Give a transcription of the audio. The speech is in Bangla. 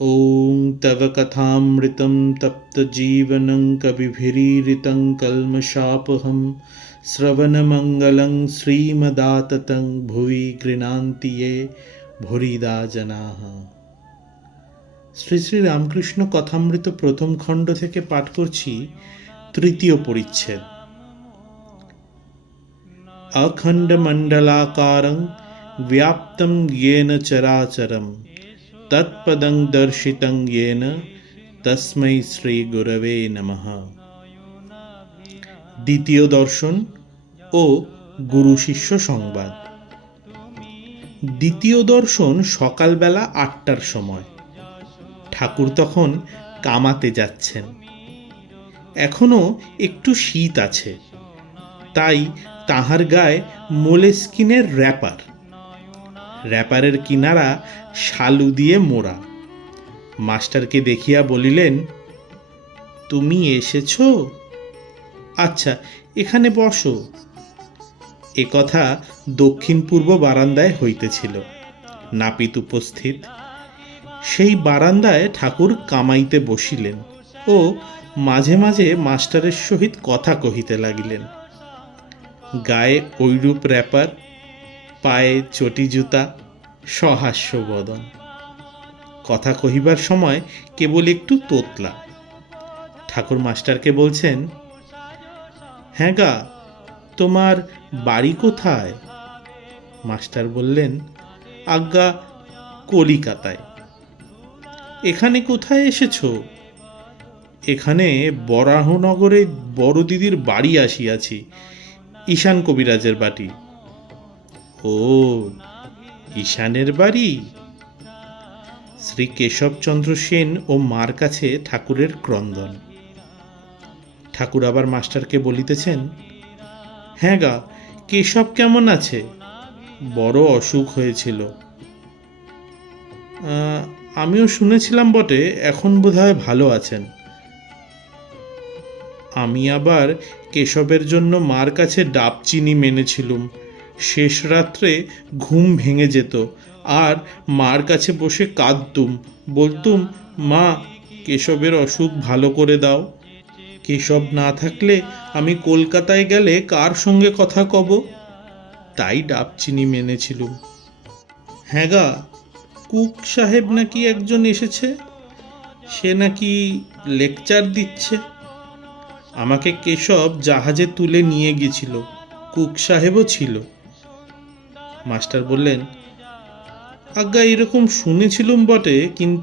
ॐ तव कथामृतं तप्तजीवनं कविभिरीरितं कल्मषापहं श्रवणमङ्गलं श्रीमदाततं भुवि गृह्णान्ति ये भूरिदा जनाः। শ্রী শ্রী রামকৃষ্ণ কথামৃত প্রথম খণ্ড থেকে পাঠ করছি তৃতীয় পরিচ্ছেদ। अखण्डमण्डलाकारं व्याप्तं येन चराचरं तत्पदं दर्शितं येन तस्मै শ্রী গুরবে নমঃ। দ্বিতীয় দর্শন ও গুরু শিষ্য সংবাদ। দ্বিতীয় দর্শন সকালবেলা ৮টার সময়। ঠাকুর তখন কামাতে যাচ্ছেন। এখনো একটু শীত আছে, তাই তাহার গায়ে মোলেস্কিনের র্যাপারের কিনারা শালু দিয়ে মোড়া। মাস্টারকে দেখিয়া বলিলেন, তুমি এসেছ? আচ্ছা, এখানে বসো। এ কথা দক্ষিণ পূর্ব বারান্দায় হইতেছিল। নাপিত উপস্থিত। সেই বারান্দায় ঠাকুর কামাইতে বসিলেন ও মাঝে মাঝে মাস্টারের সহিত কথা কহিতে লাগিলেন। গায়ে ঐরূপ র্যাপার, পায়ে চটি জুতা, সহাস্য বদন। কথা কহিবার সময় কেবল একটু তোতলা। ঠাকুর মাস্টারকে বলছেন, হ্যাঁ গা, তোমার বাড়ি কোথায়? মাস্টার বললেন, আজ্ঞা, কলিকাতায়। এখানে কোথায় এসেছো? এখানে বরাহনগরে বড় দিদির বাড়ি আসিয়াছি, ঈশান কবিরাজের বাড়ি। ও, ঈশানের বাড়ি? শ্রী কেশবচন্দ্র সেন ও মার কাছে ঠাকুরের ক্রন্দন। ঠাকুর আবার মাস্টারকে বলিতেছেন, হ্যাঁ গা, কেশব কেমন আছে? বড় অসুখ হয়েছিল। আমিও শুনেছিলাম বটে, এখন বোধহয় ভালো আছেন। আমি আবার কেশবের জন্য মার কাছে ডাব চিনি মেনেছিলুম। শেষ রাত্রে ঘুম ভেঙে যেত, আর মার কাছে বসে কাঁদতুম, বলতুম, মা, কেশবের অসুখ ভালো করে দাও। কেশব না থাকলে আমি কলকাতায় গেলে কার সঙ্গে কথা কব? তাই ডাব চিনি মেনেছিলুম। হ্যাঁ গা, কুক সাহেব নাকি একজন এসেছে, সে নাকি লেকচার দিচ্ছে। আমাকে কেশব জাহাজে তুলে নিয়ে গেছিল, কুক সাহেবও ছিল। মাস্টার বললেন, আজ্ঞা, এরকম শুনেছিলুম বটে, কিন্তু